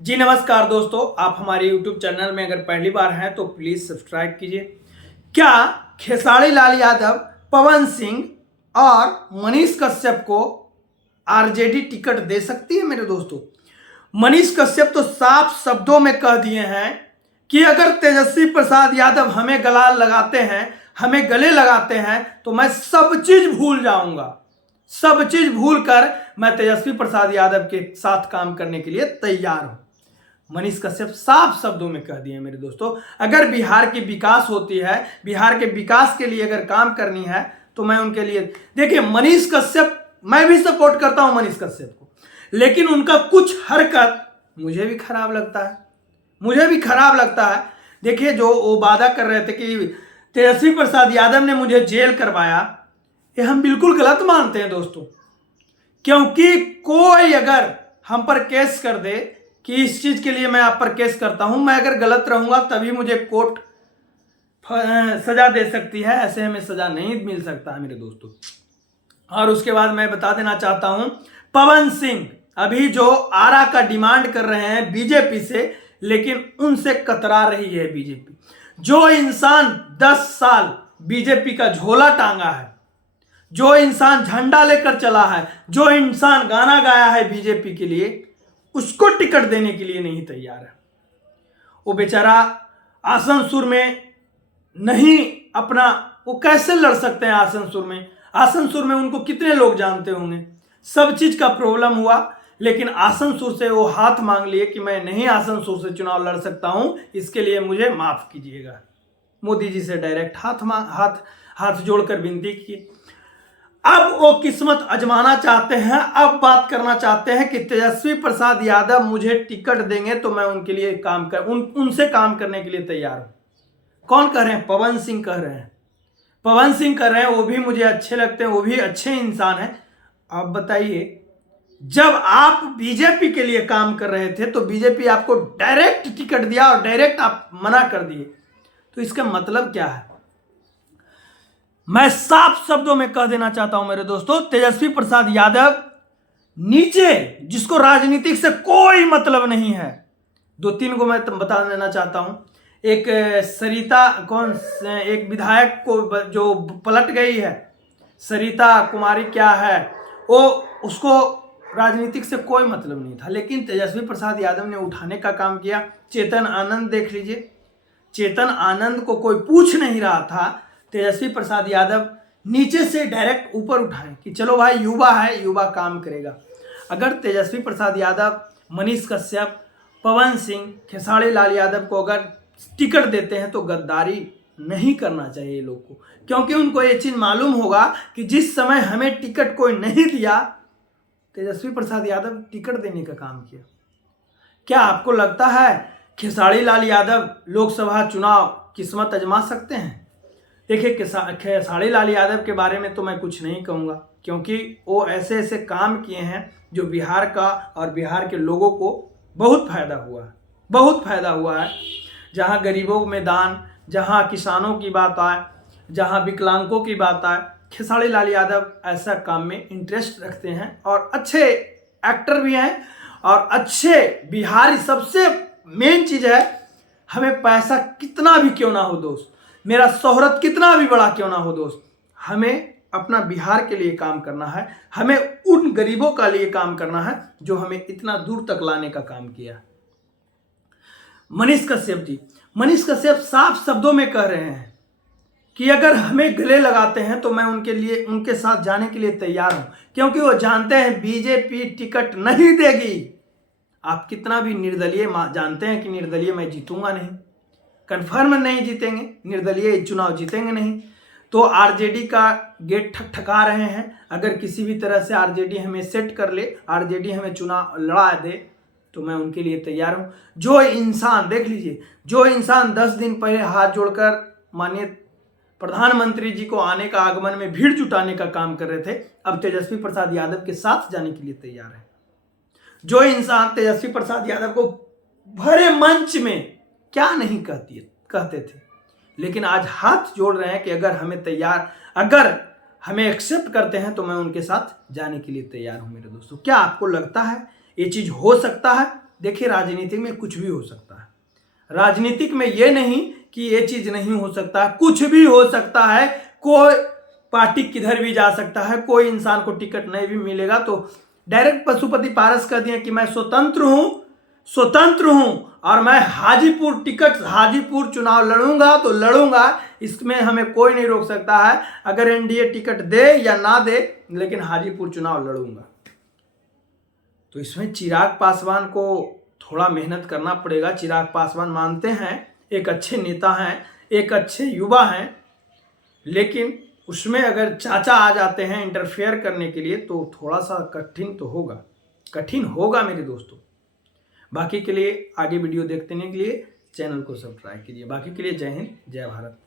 जी नमस्कार दोस्तों, आप हमारे YouTube चैनल में अगर पहली बार हैं तो प्लीज सब्सक्राइब कीजिए। क्या खेसारी लाल यादव, पवन सिंह और मनीष कश्यप को आरजेडी टिकट दे सकती है? मेरे दोस्तों, मनीष कश्यप तो साफ शब्दों में कह दिए हैं कि अगर तेजस्वी प्रसाद यादव हमें गले लगाते हैं तो मैं सब चीज भूल जाऊंगा। सब चीज भूल कर मैं तेजस्वी प्रसाद यादव के साथ काम करने के लिए तैयार हूं। मनीष कश्यप साफ शब्दों में कह दिए मेरे दोस्तों, अगर बिहार की विकास होती है, बिहार के विकास के लिए अगर काम करनी है तो मैं उनके लिए, देखिए मनीष कश्यप, मैं भी सपोर्ट करता हूं मनीष कश्यप को, लेकिन उनका कुछ हरकत मुझे भी खराब लगता है। देखिए, जो वो वादा कर रहे थे कि तेजस्वी प्रसाद यादव ने मुझे जेल करवाया, ये हम बिल्कुल गलत मानते हैं दोस्तों। क्योंकि कोई अगर हम पर केस कर दे कि इस चीज के लिए मैं आप पर केस करता हूं, मैं अगर गलत रहूंगा तभी मुझे कोर्ट सजा दे सकती है, ऐसे हमें सजा नहीं मिल सकता है मेरे दोस्तों। और उसके बाद मैं बता देना चाहता हूं, पवन सिंह अभी जो आरा का डिमांड कर रहे हैं बीजेपी से, लेकिन उनसे कतरा रही है बीजेपी। जो इंसान 10 साल बीजेपी का झोला टांगा है, जो इंसान झंडा लेकर चला है, जो इंसान गाना गाया है बीजेपी के लिए, उसको टिकट देने के लिए नहीं तैयार है। वो बेचारा आसनसोल में नहीं अपना, वो कैसे लड़ सकते हैं आसनसोल में? आसनसोल में उनको कितने लोग जानते होंगे। सब चीज का प्रॉब्लम हुआ, लेकिन आसनसोल से वो हाथ मांग लिए कि मैं नहीं आसनसोल से चुनाव लड़ सकता हूं, इसके लिए मुझे माफ कीजिएगा। मोदी जी से डायरेक्ट हाथ जोड़कर विनती की। अब वो किस्मत आजमाना चाहते हैं, अब बात करना चाहते हैं कि तेजस्वी प्रसाद यादव मुझे टिकट देंगे तो मैं उनके लिए उनसे काम करने के लिए तैयार हूं। कौन कह रहे हैं? पवन सिंह कह रहे हैं। पवन सिंह कह रहे हैं, वो भी मुझे अच्छे लगते हैं, वो भी अच्छे इंसान हैं। आप बताइए, जब आप बीजेपी के लिए काम कर रहे थे तो बीजेपी आपको डायरेक्ट टिकट दिया और डायरेक्ट आप मना कर दिए, तो इसका मतलब क्या है? मैं साफ शब्दों में कह देना चाहता हूं मेरे दोस्तों, तेजस्वी प्रसाद यादव नीचे, जिसको राजनीतिक से कोई मतलब नहीं है, 2-3 को मैं बता देना चाहता हूं। एक सरिता, एक विधायक को जो पलट गई है, सरिता कुमारी क्या है वो, उसको राजनीतिक से कोई मतलब नहीं था, लेकिन तेजस्वी प्रसाद यादव ने उठाने का काम किया। चेतन आनंद देख लीजिए, चेतन आनंद को कोई पूछ नहीं रहा था, तेजस्वी प्रसाद यादव नीचे से डायरेक्ट ऊपर उठाए कि चलो भाई, युवा है, युवा काम करेगा। अगर तेजस्वी प्रसाद यादव, मनीष कश्यप, पवन सिंह, खेसारी लाल यादव को अगर टिकट देते हैं तो गद्दारी नहीं करना चाहिए लोग को, क्योंकि उनको ये चीज मालूम होगा कि जिस समय हमें टिकट कोई नहीं दिया, तेजस्वी प्रसाद यादव टिकट देने का काम किया। क्या आपको लगता है खेसारी लाल यादव लोकसभा चुनाव किस्मत आजमा सकते हैं? देखिए, खेसारी लाल यादव के बारे में तो मैं कुछ नहीं कहूँगा, क्योंकि वो ऐसे ऐसे काम किए हैं जो बिहार का और बिहार के लोगों को बहुत फायदा हुआ है। जहाँ गरीबों में दान, जहाँ किसानों की बात आए, जहाँ विकलांगों की बात आए, खेसारी लाल यादव ऐसा काम में इंटरेस्ट रखते हैं और अच्छे एक्टर भी हैं और अच्छे बिहारी। सबसे मेन चीज़ है, हमें पैसा कितना भी क्यों ना हो दोस्त, मेरा शोहरत कितना भी बड़ा क्यों ना हो दोस्त, हमें अपना बिहार के लिए काम करना है, हमें उन गरीबों का लिए काम करना है जो हमें इतना दूर तक लाने का काम किया। मनीष कश्यप साफ शब्दों में कह रहे हैं कि अगर हमें गले लगाते हैं तो मैं उनके साथ जाने के लिए तैयार हूं, क्योंकि वो जानते हैं बीजेपी टिकट नहीं देगी। आप कितना भी निर्दलीय, जानते हैं कि निर्दलीय मैं जीतूंगा नहीं, कन्फर्म नहीं जीतेंगे, निर्दलीय चुनाव जीतेंगे नहीं, तो आरजेडी का गेट ठकठका रहे हैं। अगर किसी भी तरह से आरजेडी हमें सेट कर ले, आरजेडी हमें चुनाव लड़ा दे, तो मैं उनके लिए तैयार हूं। जो इंसान, देख लीजिए, जो इंसान 10 दिन पहले हाथ जोड़कर माननीय प्रधानमंत्री जी को आने का, आगमन में भीड़ जुटाने का काम कर रहे थे, अब तेजस्वी प्रसाद यादव के साथ जाने के लिए तैयार है। जो इंसान तेजस्वी प्रसाद यादव को भरे मंच में क्या नहीं कहते थे, लेकिन आज हाथ जोड़ रहे हैं कि अगर हमें एक्सेप्ट करते हैं तो मैं उनके साथ जाने के लिए तैयार हूं मेरे दोस्तों। क्या आपको लगता है ये चीज हो सकता है? देखिए राजनीति में कुछ भी हो सकता है, राजनीतिक में ये नहीं कि ये चीज नहीं हो सकता, कुछ भी हो सकता है। कोई पार्टी किधर भी जा सकता है, कोई इंसान को टिकट नहीं भी मिलेगा तो डायरेक्ट पशुपति पारस कर दिया कि मैं स्वतंत्र हूं और मैं हाजीपुर चुनाव लड़ूंगा तो लड़ूंगा, इसमें हमें कोई नहीं रोक सकता है। अगर एनडीए टिकट दे या ना दे, लेकिन हाजीपुर चुनाव लड़ूंगा। तो इसमें चिराग पासवान को थोड़ा मेहनत करना पड़ेगा। चिराग पासवान मानते हैं एक अच्छे नेता हैं, एक अच्छे युवा हैं, लेकिन उसमें अगर चाचा आ जाते हैं इंटरफेयर करने के लिए तो थोड़ा सा कठिन होगा मेरे दोस्तों। बाकी के लिए आगे वीडियो देखने के लिए चैनल को सब्सक्राइब कीजिए। बाकी के लिए जय हिंद, जय भारत।